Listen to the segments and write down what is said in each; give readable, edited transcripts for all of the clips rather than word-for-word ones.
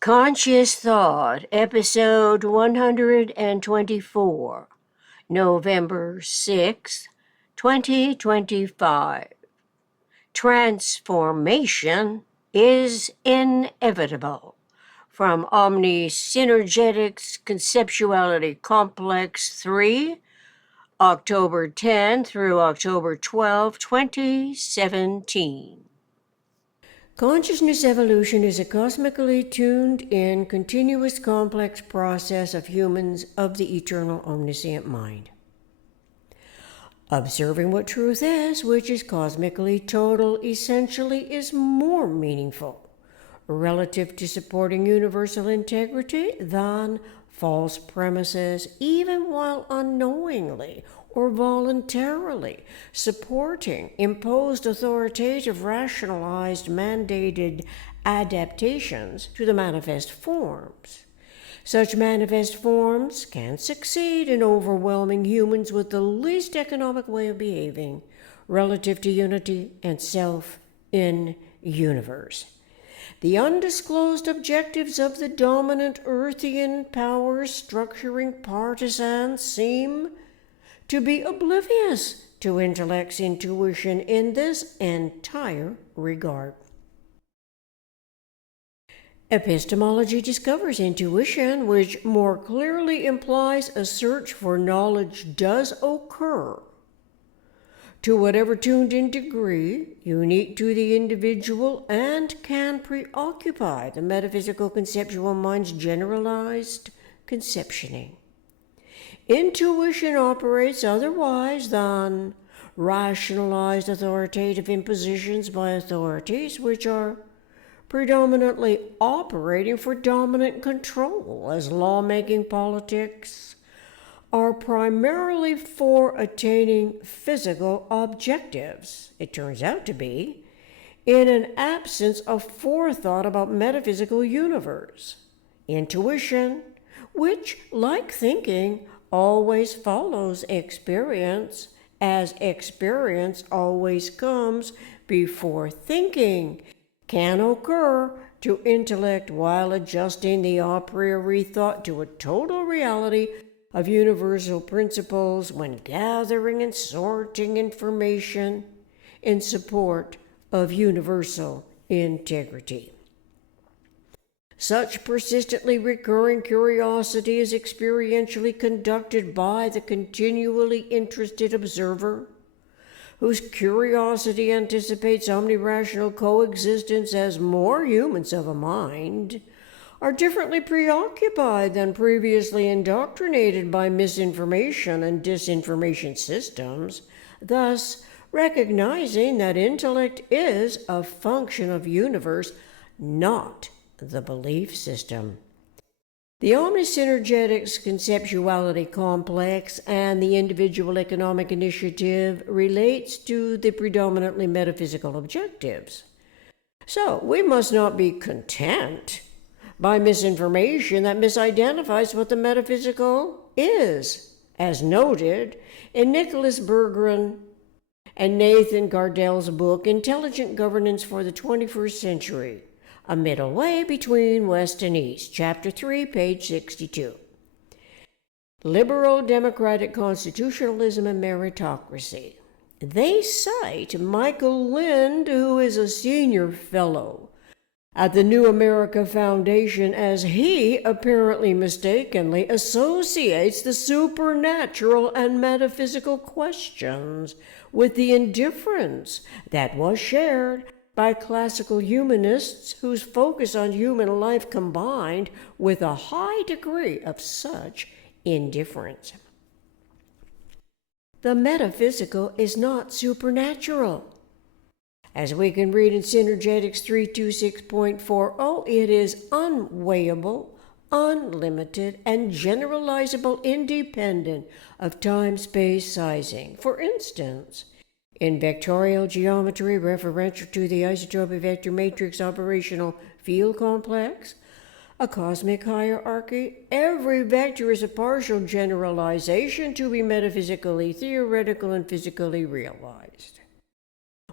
Conscious Thought, Episode 124, November 6, 2025. Transformation is inevitable. From Omni Synergetics Conceptuality Complex 3, October 10 through October 12, 2017. Consciousness evolution is a cosmically tuned-in, continuous, complex process of humans of the eternal omniscient mind. Observing what truth is, which is cosmically total, essentially is more meaningful relative to supporting universal integrity than false premises, even while unknowingly or voluntarily supporting imposed, authoritative, rationalized, mandated adaptations to the manifest forms. Such manifest forms can succeed in overwhelming humans with the least economic way of behaving relative to unity and self in universe. The undisclosed objectives of the dominant Earthian power structuring partisans seem to be oblivious to intellect's intuition in this entire regard. Epistemology discovers intuition, which more clearly implies a search for knowledge does occur, to whatever tuned-in degree, unique to the individual, and can preoccupy the metaphysical conceptual mind's generalized conceptioning. Intuition operates otherwise than rationalized authoritative impositions by authorities, which are predominantly operating for dominant control, as lawmaking politics are primarily for attaining physical objectives, it turns out to be, in an absence of forethought about metaphysical universe. Intuition, which, like thinking, always follows experience, as experience always comes before thinking, can occur to intellect while adjusting the a priori thought to a total reality of universal principles when gathering and sorting information in support of universal integrity. Such persistently recurring curiosity is experientially conducted by the continually interested observer, whose curiosity anticipates omnirational coexistence as more humans of a mind are differently preoccupied than previously indoctrinated by misinformation and disinformation systems, thus recognizing that intellect is a function of universe, not the belief system. The Omni-Synergetics Conceptuality Complex and the Individual Economic Initiative relates to the predominantly metaphysical objectives. So we must not be content by misinformation that misidentifies what the metaphysical is, as noted in Nicholas Berggren and Nathan Gardell's book, Intelligent Governance for the 21st Century, A Middle Way Between West and East, Chapter 3, page 62. Liberal Democratic Constitutionalism and Meritocracy. They cite Michael Lind, who is a senior fellow at the New America Foundation, as he apparently mistakenly associates the supernatural and metaphysical questions with the indifference that was shared by classical humanists whose focus on human life combined with a high degree of such indifference. The metaphysical is not supernatural. As we can read in Synergetics 326.40, it is unweighable, unlimited, and generalizable independent of time-space sizing. For instance, in vectorial geometry referential to the isotropic vector matrix operational field complex, a cosmic hierarchy, every vector is a partial generalization to be metaphysically theoretical and physically realized.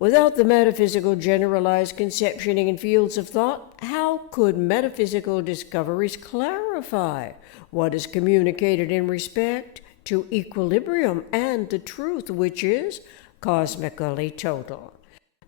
Without the metaphysical generalized conceptioning in fields of thought, how could metaphysical discoveries clarify what is communicated in respect to equilibrium and the truth, which is cosmically total?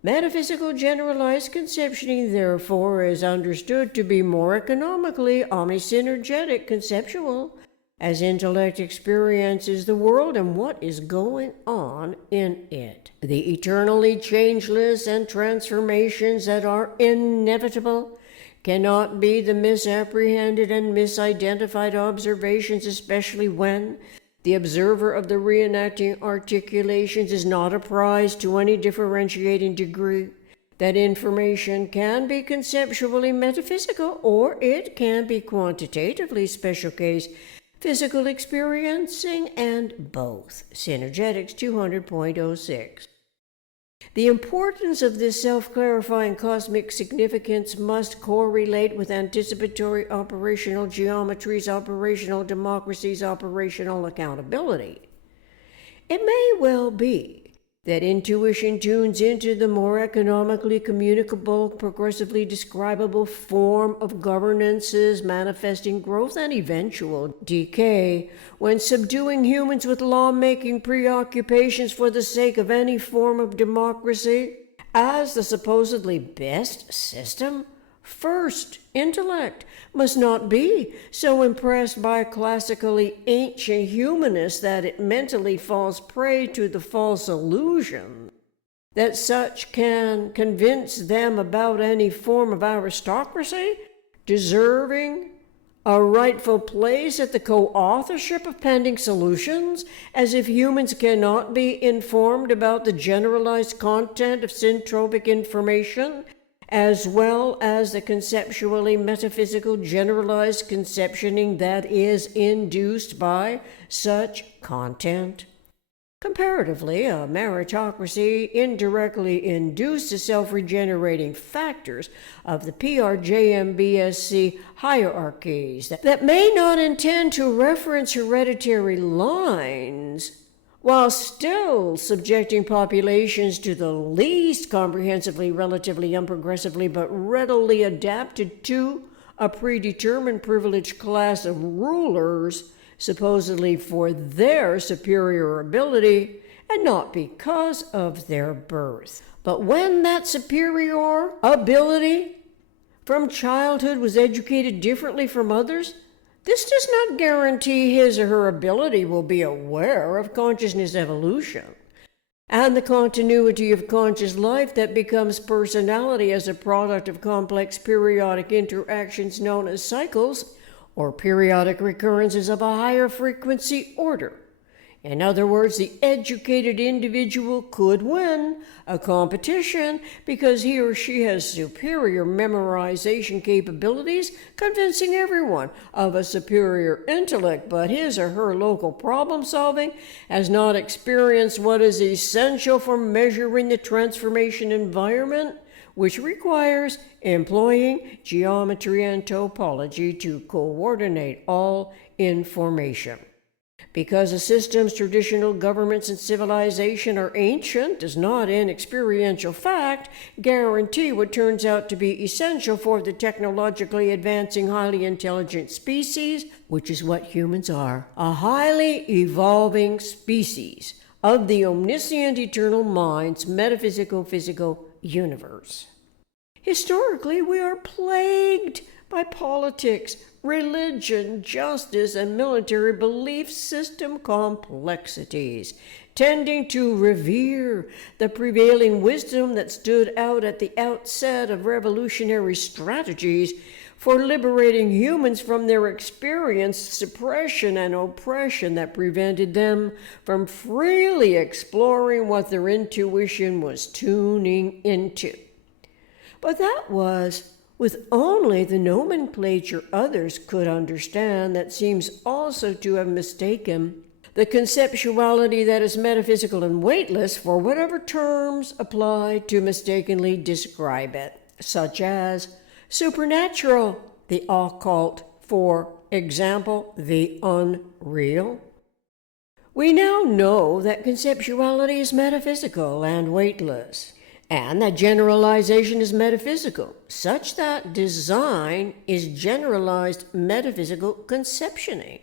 Metaphysical generalized conceptioning, therefore, is understood to be more economically omnisynergetic conceptual, as intellect experiences the world and what is going on in it. The eternally changeless and transformations that are inevitable cannot be the misapprehended and misidentified observations, especially when the observer of the reenacting articulations is not apprised to any differentiating degree that information can be conceptually metaphysical or it can be quantitatively special case physical experiencing, and both. Synergetics 200.06. The importance of this self-clarifying cosmic significance must correlate with anticipatory operational geometries, operational democracies, operational accountability. It may well be that intuition tunes into the more economically communicable, progressively describable form of governances manifesting growth and eventual decay when subduing humans with law-making preoccupations for the sake of any form of democracy as the supposedly best system. First, intellect must not be so impressed by classically ancient humanists that it mentally falls prey to the false illusion that such can convince them about any form of aristocracy deserving a rightful place at the co-authorship of pending solutions, as if humans cannot be informed about the generalized content of syntropic information as well as the conceptually metaphysical generalized conceptioning that is induced by such content. Comparatively, a meritocracy indirectly induced the self-regenerating factors of the PRJMBSC hierarchies that may not intend to reference hereditary lines while still subjecting populations to the least comprehensively, relatively unprogressively, but readily adapted to a predetermined privileged class of rulers, supposedly for their superior ability and not because of their birth. But when that superior ability from childhood was educated differently from others, this does not guarantee his or her ability will be aware of consciousness evolution and the continuity of conscious life that becomes personality as a product of complex periodic interactions known as cycles or periodic recurrences of a higher frequency order. In other words, the educated individual could win a competition because he or she has superior memorization capabilities, convincing everyone of a superior intellect, but his or her local problem solving has not experienced what is essential for measuring the transformation environment, which requires employing geometry and topology to coordinate all information. Because a system's traditional governments and civilization are ancient does not, in experiential fact, guarantee what turns out to be essential for the technologically advancing, highly intelligent species, which is what humans are, a highly evolving species of the omniscient eternal mind's metaphysical physical universe. Historically, we are plagued by politics, religion, justice, and military belief system complexities, tending to revere the prevailing wisdom that stood out at the outset of revolutionary strategies for liberating humans from their experienced suppression and oppression that prevented them from freely exploring what their intuition was tuning into. But that was with only the nomenclature others could understand that seems also to have mistaken the conceptuality that is metaphysical and weightless for whatever terms apply to mistakenly describe it, such as supernatural, the occult, for example, the unreal. We now know that conceptuality is metaphysical and weightless. and that generalization is metaphysical, such that design is generalized metaphysical conceptioning.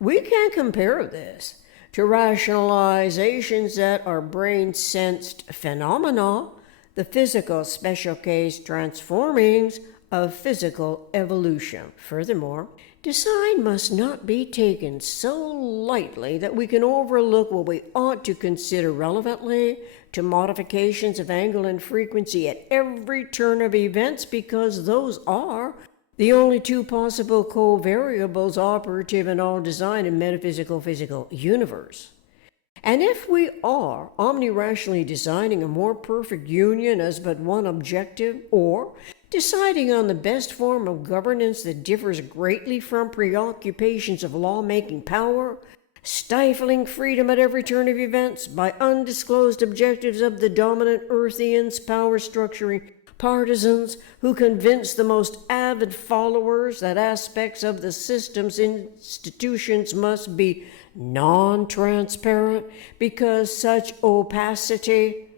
We can compare this to rationalizations that are brain-sensed phenomena, the physical special case transformings of physical evolution. Furthermore, design must not be taken so lightly that we can overlook what we ought to consider relevantly to modifications of angle and frequency at every turn of events, because those are the only two possible covariables operative in all design in metaphysical physical universe. And if we are omnirationally designing a more perfect union as but one objective, or deciding on the best form of governance that differs greatly from preoccupations of lawmaking power, stifling freedom at every turn of events by undisclosed objectives of the dominant Earthians, power structuring partisans who convince the most avid followers that aspects of the system's institutions must be non-transparent because such opacity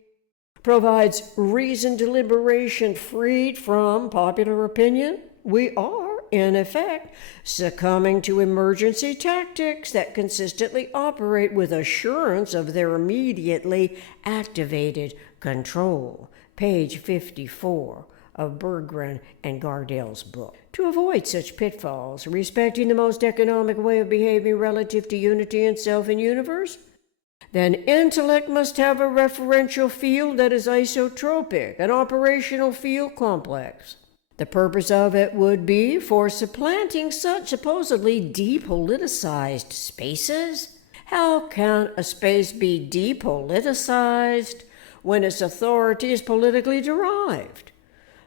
provides reasoned deliberation freed from popular opinion, we are, in effect, succumbing to emergency tactics that consistently operate with assurance of their immediately activated control. Page 54 of Berggren and Gardell's book. To avoid such pitfalls, respecting the most economic way of behaving relative to unity and self and universe, then intellect must have a referential field that is isotropic, an operational field complex. The purpose of it would be for supplanting such supposedly depoliticized spaces. How can a space be depoliticized when its authority is politically derived?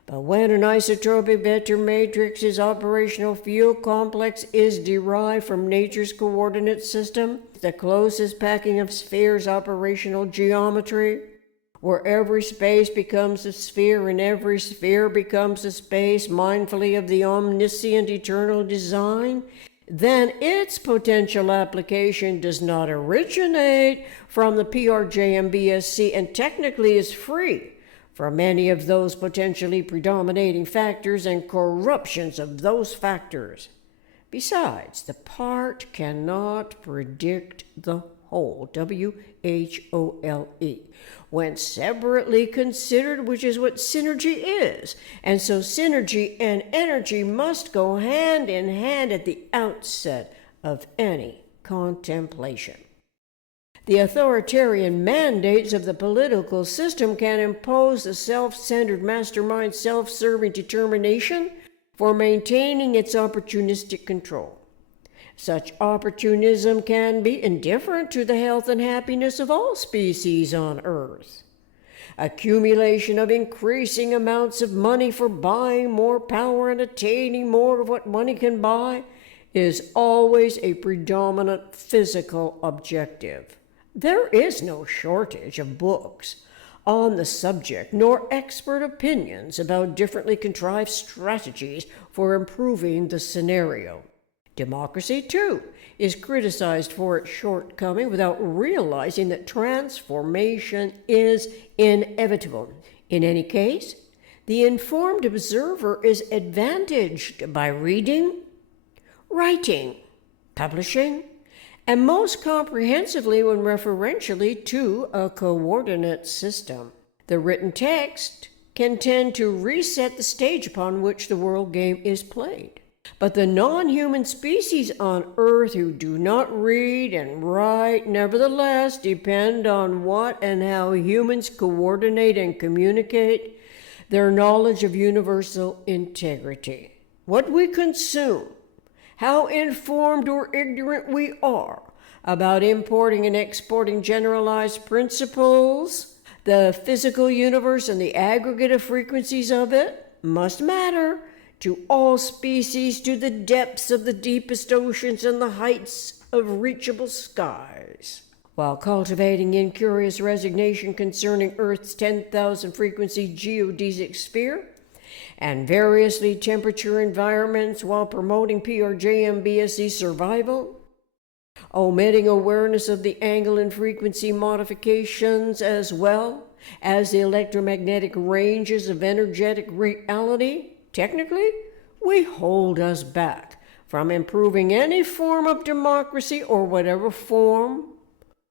But when an isotropic vector matrix's operational field complex is derived from nature's coordinate system, the closest packing of spheres operational geometry, where every space becomes a sphere and every sphere becomes a space mindfully of the omniscient eternal design, then its potential application does not originate from the PRJMBSC and technically is free from any of those potentially predominating factors and corruptions of those factors. Besides, the part cannot predict the whole, WHOLE, when separately considered, which is what synergy is. And so synergy and energy must go hand in hand at the outset of any contemplation. The authoritarian mandates of the political system can impose a self-centered mastermind, self-serving determination for maintaining its opportunistic control. Such opportunism can be indifferent to the health and happiness of all species on Earth. Accumulation of increasing amounts of money for buying more power and attaining more of what money can buy is always a predominant physical objective. There is no shortage of books on the subject, nor expert opinions about differently contrived strategies for improving the scenario. Democracy, too, is criticized for its shortcoming without realizing that transformation is inevitable. In any case, the informed observer is advantaged by reading, writing, publishing, and most comprehensively when referentially to a coordinate system. The written text can tend to reset the stage upon which the world game is played. But the non-human species on Earth who do not read and write nevertheless depend on what and how humans coordinate and communicate their knowledge of universal integrity. What we consume, how informed or ignorant we are about importing and exporting generalized principles, the physical universe and the aggregate of frequencies of it must matter to all species to the depths of the deepest oceans and the heights of reachable skies. While cultivating incurious resignation concerning Earth's 10,000 frequency geodesic sphere, and variously temperature environments while promoting PRJMBSE survival, omitting awareness of the angle and frequency modifications as well, as the electromagnetic ranges of energetic reality, technically, we hold us back from improving any form of democracy or whatever form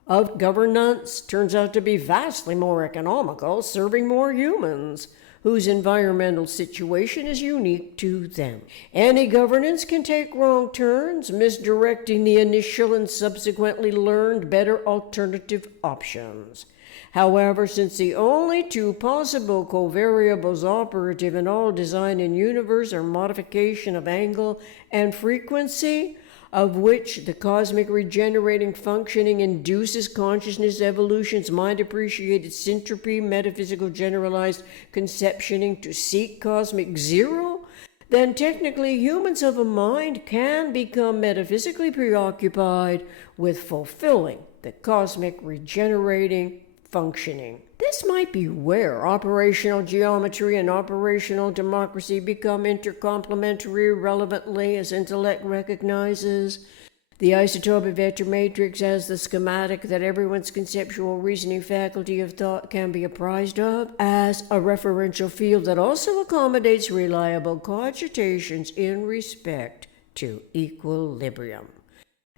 of governance turns out to be vastly more economical, serving more humans whose environmental situation is unique to them. Any governance can take wrong turns, misdirecting the initial and subsequently learned better alternative options. However, since the only two possible covariables operative in all design and universe are modification of angle and frequency, of which the cosmic regenerating functioning induces consciousness evolution's mind-appreciated syntropy, metaphysical generalized conceptioning to seek cosmic zero, then technically humans of a mind can become metaphysically preoccupied with fulfilling the cosmic regenerating functioning. This might be where operational geometry and operational democracy become intercomplementary relevantly, as intellect recognizes the isotopic vector matrix as the schematic that everyone's conceptual reasoning faculty of thought can be apprised of, as a referential field that also accommodates reliable cogitations in respect to equilibrium.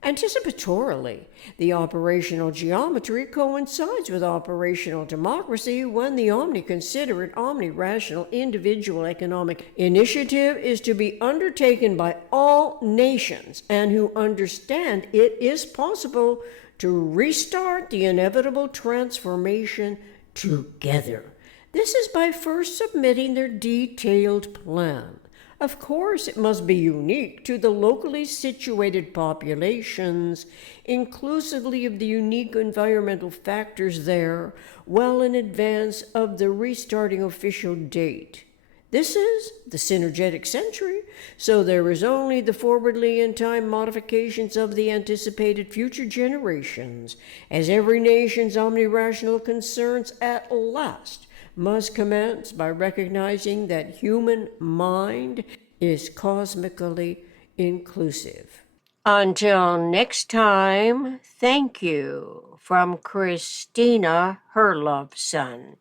Anticipatorily, the operational geometry coincides with operational democracy when the omni-considerate, omni-rational individual economic initiative is to be undertaken by all nations and who understand it is possible to restart the inevitable transformation together. This is by first submitting their detailed plan. Of course, it must be unique to the locally situated populations, inclusively of the unique environmental factors there, well in advance of the restarting official date. This is the synergetic century, so there is only the forwardly in time modifications of the anticipated future generations, as every nation's omni-rational concerns at last must commence by recognizing that human mind is cosmically inclusive. Until next time, thank you from Christina Herlofson.